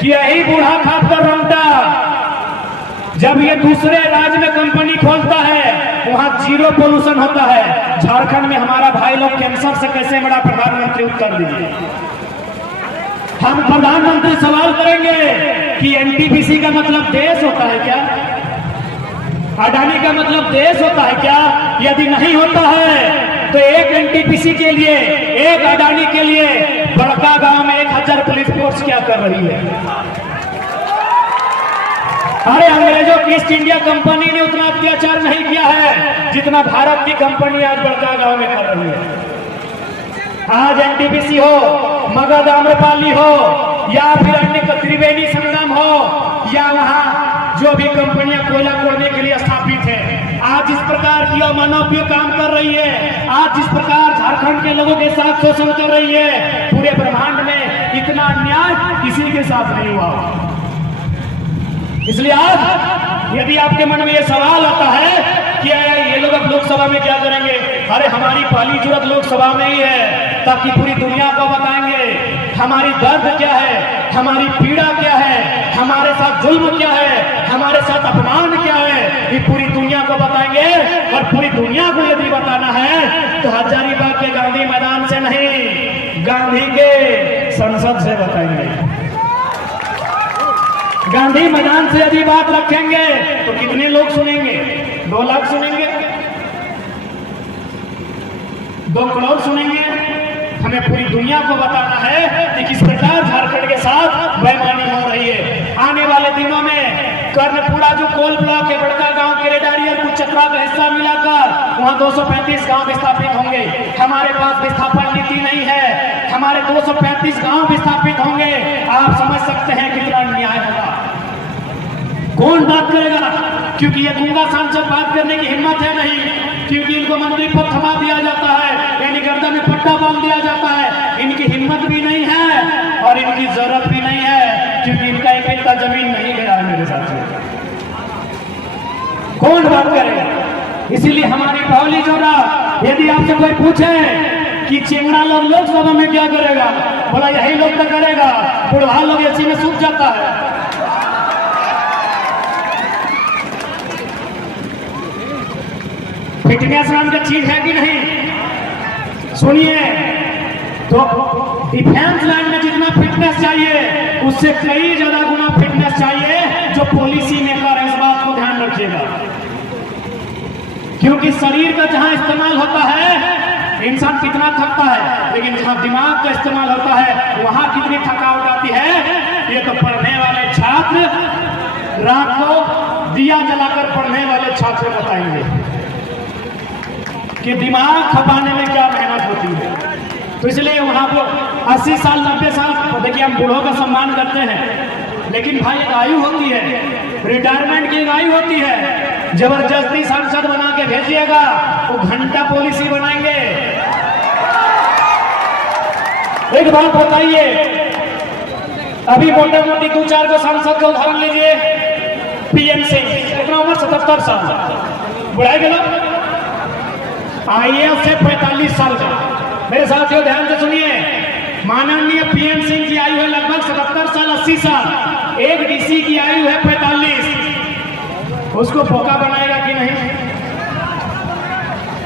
कि यही बूढ़ा खाप कर रमटा जब ये दूसरे राज्य में कंपनी खोलता है वहां जीरो पोल्यूशन होता है, झारखंड में हमारा भाई लोग कैंसर से कैसे बड़ा प्रधानमंत्री उत्तर दीजिए। हम प्रधानमंत्री सवाल करेंगे कि एनटीपीसी का मतलब देश होता है क्या? अडानी का मतलब देश होता है क्या? यदि नहीं होता है तो एक एनटीपीसी के लिए, एक अडानी के लिए बड़का गांव में 1000 पुलिस फोर्स क्या कर रही है? अरे अंग्रेजों की ईस्ट इंडिया कंपनी ने उतना अत्याचार नहीं किया है जितना भारत की कंपनी आज बड़का गांव में कर रही है। आज एनटीपीसी हो, मगध आम्रपाली हो या फिर अन्य त्रिवेणी संगम हो या वहां जो भी कंपनियां कोयला खोदने के लिए स्थापित है, आज इस प्रकार की अमानवीय काम कर रही है, आज जिस प्रकार झारखंड के लोगों के साथ शोषण कर रही है, पूरे ब्रह्मांड में इतना अन्याय किसी के साथ नहीं हुआ। इसलिए आज यदि आपके मन में यह सवाल आता है कि ये लोग अब लोकसभा में क्या करेंगे, अरे हमारी पहली जरूरत लोकसभा में ही है ताकि पूरी दुनिया को बताएंगे हमारी दर्द क्या है, हमारी पीड़ा क्या है, हमारे साथ जुल्म क्या है, हमारे साथ अपमान क्या है, ये पूरी दुनिया को बताएंगे। और पूरी दुनिया को यदि बताना है तो हजारीबाग के गांधी मैदान से नहीं, गांधी के संसद से बताएंगे। गांधी मैदान से यदि बात रखेंगे तो कितने लोग सुनेंगे? 2 लाख सुनेंगे, 2 करोड़ सुनेंगे? हमें पूरी दुनिया को बताना है कि किस प्रकार झारखंड के साथ बेईमानी हो रही है। आने वाले दिनों में कर्णपुरा जो कोल ब्लॉक है, बड़का गांव के रेडारी और कुछ चतरा का हिस्सा मिलाकर वहां 235 गांव विस्थापित होंगे। हमारे पास विस्थापन नीति नहीं है, हमारे 235 गांव विस्थापित होंगे। आप समझ सकते हैं कितना अन्याय होगा। कौन बात करेगा? क्योंकि ये गूंगा सांसद बात करने की हिम्मत है नहीं, क्योंकि इनको मंत्री पद थमा दिया जाता है, यानी गर्दन में पट्टा बांध दिया जाता है। इनकी हिम्मत भी नहीं है और इनकी जरूरत भी नहीं है, क्योंकि इनका एक इतना जमीन नहीं गया है मेरे साथ। कौन बात करेगा? इसीलिए हमारी पहली जोड़ा, यदि आपसे कोई पूछे कि चिंगड़ा लोग लोकसभा में क्या करेगा, बोला यही लोग तो करेगा, बुढ़वा लोग ऐसी में सूख जाता है। फिटनेस नाम का चीज है कि नहीं? सुनिए, तो डिफेंस लाइन में जितना फिटनेस चाहिए उससे कई ज्यादा गुना फिटनेस चाहिए जो पॉलिसी मेकर है। इस बात को ध्यान रखिएगा, क्योंकि शरीर का जहां इस्तेमाल होता है इंसान कितना थकता है, लेकिन जहां दिमाग का इस्तेमाल होता है वहां कितनी थकावट आती है। ये तो पढ़ने वाले छात्र, रात को दिया जलाकर पढ़ने वाले छात्र बताएंगे कि दिमाग खपाने में क्या मेहनत होती है। तो इसलिए वहां को 80 साल 90 साल, देखिए हम बूढ़ों का सम्मान करते हैं, लेकिन भाई एक आयु होती है, रिटायरमेंट की एक आयु होती है। जबरदस्ती सांसद बना के भेजिएगा वो घंटा पॉलिसी बनाएंगे। एक बात बताइए, अभी मोटे मोटी 2-4 को सांसद का उदाहरण लीजिए। पीएम सिंह, कितना उम्र? 77 साल, बुढ़ाई के लोग। आईएएस से 45 साल का। मेरे साथियों ध्यान से सुनिए, माननीय पीएम सिंह की आयु है लगभग 77 साल 80 साल। एक डीसी की आयु है 45। उसको फोका बनाएगा कि नहीं?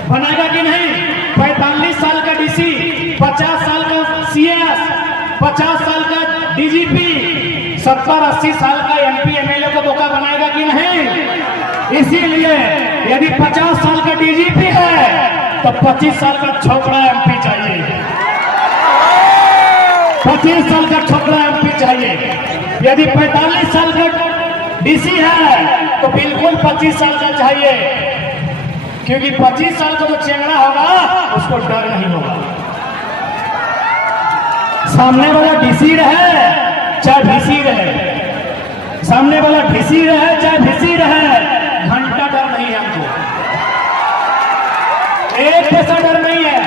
बनाएगा कि नहीं? 45 साल का डीसी, 50 साल का सीएस, 50 साल का डीजीपी, 70-80 साल का एमपी एमएलए को फोका बनाएगा कि नहीं? इसीलिए यदि 50 साल का डीजीपी है तो 25 साल का छोकरा एमपी चाहिए, 25 साल का छोकरा एमपी चाहिए। यदि 45 साल का डीसी है तो बिल्कुल 25 साल का चाहिए, क्योंकि 25 साल का जो चेंगड़ा होगा उसको डर नहीं होगा। सामने वाला डीसी रहे चाहे डीसी रहे, सामने वाला डीसी रहे चाहे डीसी रहे, घंटा डर नहीं है हमको, एक पैसा डर नहीं है।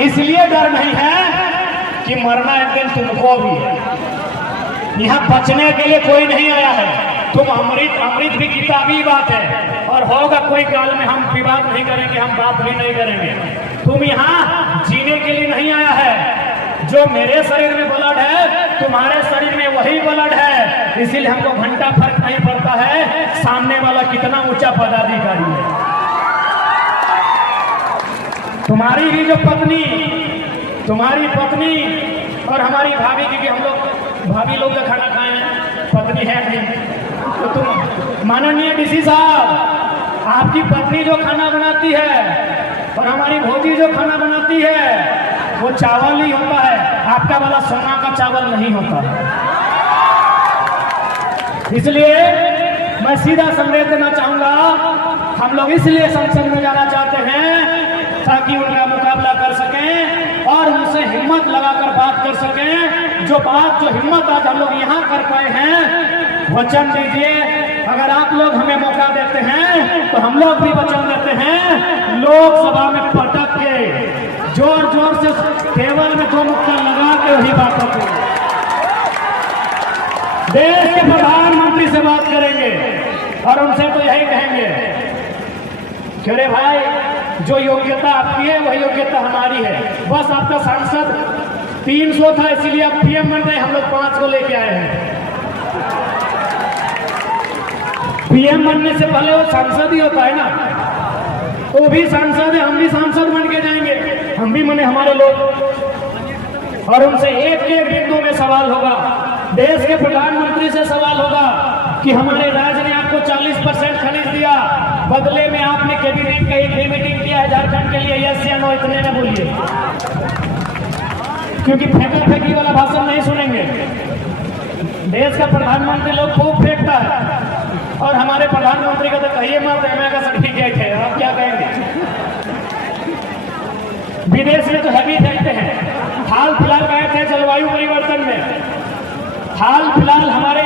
इसलिए डर नहीं है कि मरना एक दिन तुमको भी है। यहाँ बचने के लिए कोई नहीं आया है। तुम अमृत भी किताबी बात है, और होगा कोई काल में हम विवाद नहीं करेंगे, हम बात भी नहीं करेंगे। तुम यहाँ जीने के लिए नहीं आया है। जो मेरे शरीर में ब्लड है तुम्हारे शरीर में वही ब्लड है, इसीलिए हमको घंटा फर्क नहीं पड़ता है सामने वाला कितना ऊंचा पदाधिकारी है। तुम्हारी भी जो पत्नी, तुम्हारी पत्नी और हमारी भाभी, क्योंकि हम लोग भाभी लोग का खाना खाए हैं, पत्नी है नहीं, तो तुम माननीय डीसी साहब, आपकी पत्नी जो खाना बनाती है और हमारी भौजी जो खाना बनाती है वो चावल ही होता है, आपका वाला सोना का चावल नहीं होता। इसलिए मैं सीधा संदेश देना चाहूंगा, हम लोग इसलिए संसद में जाना चाहते हैं ताकि उनका मुकाबला कर सकें और उनसे हिम्मत लगाकर बात कर सकें। जो बात, जो हिम्मत आज हम लोग यहाँ कर पाए हैं, वचन दीजिए, अगर आप लोग हमें मौका देते हैं तो हम लोग भी वचन देते हैं, लोकसभा में पटक के जोर जोर से टेबल में 2 मुक्का लगा के वही बातों को देश के प्रधानमंत्री से बात करेंगे और उनसे तो यही कहेंगे कि अरे भाई, जो योग्यता आपकी है वही योग्यता हमारी है। बस आपका सांसद 300 था इसीलिए आप पीएम बन रहे, हम लोग 5 को लेके आए हैं। पीएम बनने से पहले वो सांसद ही होता है ना, वो भी सांसद है, हम भी सांसद बन के जाएंगे, हम भी मने हमारे लोग। और उनसे एक एक बिंदु में सवाल होगा, देश के प्रधानमंत्री से सवाल होगा कि हमारे राज्य ने आपको 40% खरीद दिया, बदले में आपने कैबिनेट का एक मीटिंग किया है झारखंड के लिए, यस या नो, इतने में बोलिए, क्योंकि फेंका फेंकी वाला भाषण नहीं सुनेंगे। देश का प्रधानमंत्री लोग खूब फेंकता है और हमारे प्रधानमंत्री का तो कहिए मत, एमए का सर्टिफिकेट है, आप क्या कहेंगे। विदेश में तो हैवी फेंकते हैं। हाल फिलहाल गए थे जलवायु परिवर्तन में, हाल फिलहाल हमारे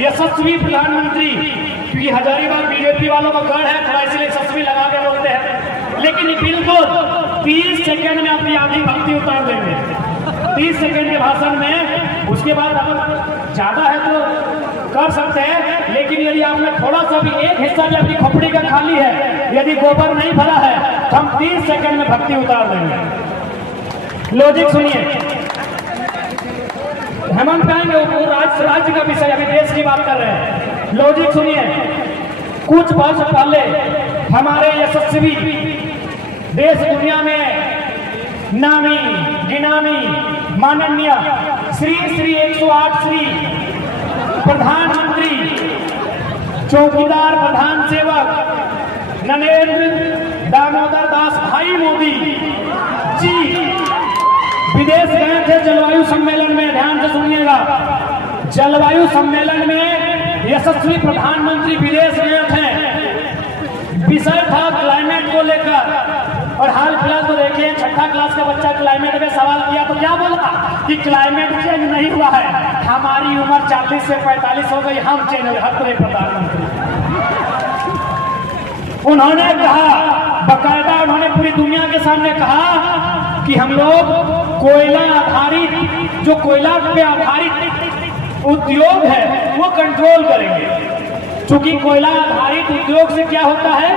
यशस्वी प्रधानमंत्री, क्योंकि हजारीबाग बीजेपी वालों का गढ़ है थोड़ा, इसलिए यशस्वी लगा के बोलते हैं, लेकिन बिल्कुल 30 सेकंड में अपनी आधी भक्ति उतार देंगे, 30 सेकंड के भाषण में। उसके बाद अगर ज्यादा है तो कर सकते हैं, लेकिन यदि आपने थोड़ा सा भी एक हिस्सा भी अपनी खोपड़ी का खाली है, यदि गोबर नहीं भरा है, तो हम 30 सेकंड में भक्ति उतार देंगे। लॉजिक सुनिए, हेमंत कहेंगे वो राज्य का विषय, अभी देश की बात कर रहे हैं। लॉजिक सुनिए, कुछ वर्ष पहले हमारे यशस्वी देश दुनिया में नामी गिनामी माननीय श्री 108 श्री प्रधानमंत्री चौकीदार प्रधान सेवक नरेंद्र दामोदर दास भाई मोदी जी विदेश गए थे जलवायु सम्मेलन में। ध्यान से सुनिएगा, जलवायु सम्मेलन में यशस्वी प्रधानमंत्री विदेश गए थे, विषय था क्लाइमेट को लेकर। और हाल फिलहाल तो देखिए, 6ठा क्लास का बच्चा क्लाइमेट में सवाल किया तो क्या बोला कि क्लाइमेट चेंज नहीं हुआ है, हमारी उम्र 40 से 45 हो गई, हम चेंज हो गए। प्रधानमंत्री उन्होंने कहा, बकायदा उन्होंने पूरी दुनिया के सामने कहा कि हम लोग कोयला आधारित, जो कोयला पे आधारित उद्योग है वो कंट्रोल करेंगे। चूंकि कोयला आधारित उद्योग से क्या होता है,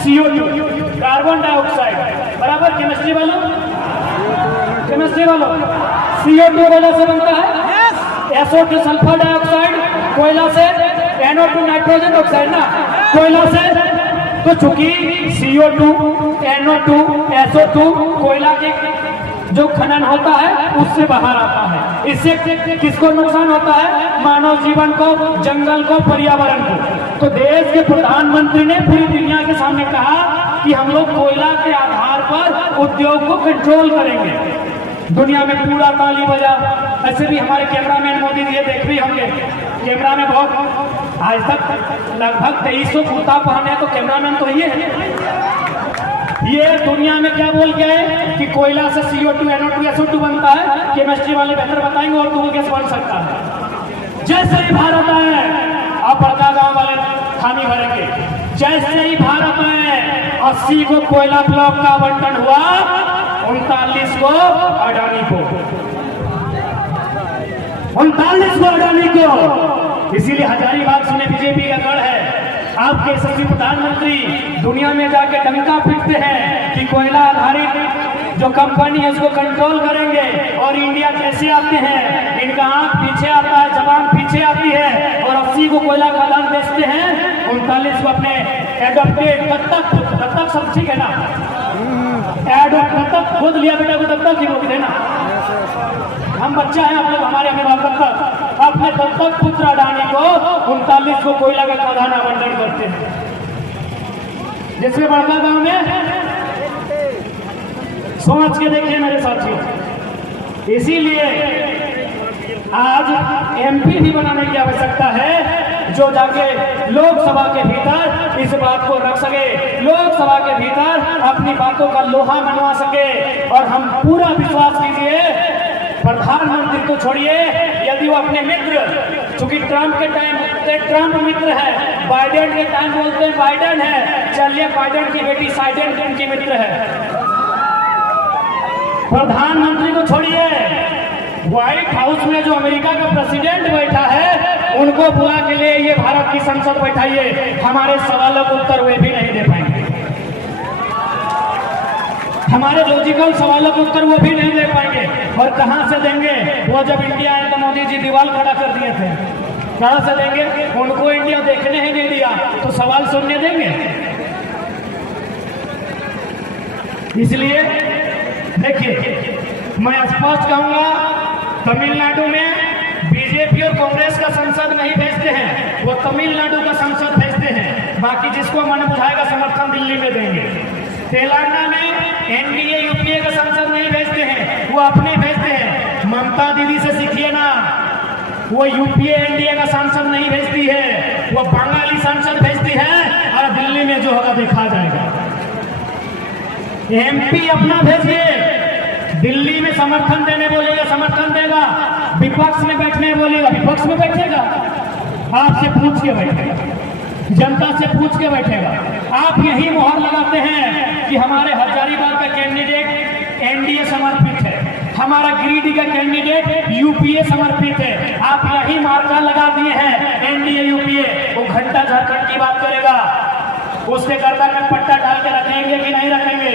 CO2 कार्बन डाइऑक्साइड, बराबर। केमिस्ट्री वालों, केमिस्ट्री वालों, CO2 कोयला से बनता है, SO2 सल्फर डाइऑक्साइड कोयला से, NO2 नाइट्रोजन ऑक्साइड ना कोयला से। तो चूंकि CO2, NO2, SO2 कोयला के जो खनन होता है उससे बाहर आता है, इससे किसको नुकसान होता है, मानव जीवन को, जंगल को, पर्यावरण को। तो देश के प्रधानमंत्री ने पूरी दुनिया के सामने कहा कि हम लोग कोयला के आधार पर उद्योग को कंट्रोल करेंगे। दुनिया में पूरा ताली बजा। ऐसे भी हमारे कैमरामैन मोदी जी देख भी होंगे, कैमरा में बहुत आज तक लगभग 2300 कुर्ता पहने, तो कैमरामैन तो ये है। ये दुनिया में क्या बोल गए कि कोयला से CO2, NO2, SO2 बनता है। केमिस्ट्री वाले बेहतर बताएंगे और तो कैसे बन सकता है। जैसे ही भारत आए, आप बड़का गांव वाले खामी भरेंगे, जैसे ही भारत आए 80 को कोयला ब्लॉक का आवंटन हुआ, 39 को अडानी को, 39 को अडानी को। इसीलिए हजारीबाग सुने बीजेपी का गढ़ है। आपके यशस्वी प्रधानमंत्री दुनिया में जाके डंका पीटते हैं कि कोयला आधारित जो कंपनी है उसको कंट्रोल करेंगे, और इंडिया कैसे आते हैं, इनका आंख पीछे आता है, जबान पीछे आती है, उनतालीस को अपने एडॉप्टेड दत्तक सब ठीक है ना, दत्तक खुद लिया बेटा को दत्तक ही बोलते हैं ना, हम बच्चा है आप लोग, हमारे अभिभावक अपने दत्तक पुत्र अडानी को 39 को कोयला का खदान आवंटन करते हैं, जिसमें बड़का गांव में सोच के देखिए मेरे साथियों। इसीलिए आज एमपी भी बनाने की आवश्यकता है जो जाके लोकसभा के भीतर इस बात को रख सके, लोकसभा के भीतर अपनी बातों का लोहा मनवा सके। और हम पूरा विश्वास कीजिए, प्रधानमंत्री को छोड़िए, यदि वो अपने मित्र, चूंकि ट्रंप के टाइम ट्रंप मित्र है, बाइडेन के टाइम बोलते हैं बाइडेन है, चलिए बाइडेन की बेटी साइडेन उनकी मित्र है। प्रधानमंत्री को छोड़िए, व्हाइट हाउस में जो अमेरिका का प्रेसिडेंट बैठा है उनको बुला के लिए ये भारत की संसद बैठाइए, हमारे सवालों का उत्तर वे भी नहीं दे पाएंगे, हमारे लॉजिकल सवालों का उत्तर वो भी नहीं दे पाएंगे। और कहां से देंगे? वो जब इंडिया आए तो मोदी जी दीवार खड़ा कर दिए थे, कहां से देंगे? उनको इंडिया देखने ही नहीं दिया तो सवाल सुनने देंगे? इसलिए देखिए, मैं स्पष्ट कहूंगा, तमिलनाडु में बीजेपी और कांग्रेस का संसद नहीं भेजते हैं, वो तमिलनाडु का संसद भेजते हैं, बाकी जिसको मन बुझाएगा समर्थन दिल्ली में देंगे। तेलंगाना में एनडीए यूपीए का संसद नहीं भेजते हैं, वो अपने भेजते हैं। ममता दीदी से सीखिए ना, वो यूपीए एनडीए का सांसद नहीं भेजती है, वो बंगाली सांसद भेजती है, और दिल्ली में जो होगा देखा जाएगा। एमपी अपना भेजिए, दिल्ली में समर्थन देने बोलेगा समर्थन देगा, विपक्ष में बैठने बोलेगा विपक्ष में बैठेगा, आपसे पूछ के बैठेगा, जनता से पूछ के बैठेगा। आप यही मोहर लगाते हैं कि हमारे हजारीबाग का कैंडिडेट एनडीए समर्पित है, हमारा गिरिडीह का कैंडिडेट यूपीए समर्पित है, आप यही मार्का लगा दिए हैं एनडीए यूपीए। वो घंटा झारखंड की बात करेगा, उसके गर्दन में पट्टा डाल के रखेंगे कि नहीं रखेंगे?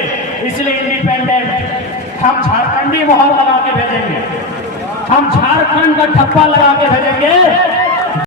इसलिए इंडिपेंडेंट हम झारखंडी मोहर लगा के भेजेंगे, हम झारखंड का ठप्पा लगा के भेजेंगे।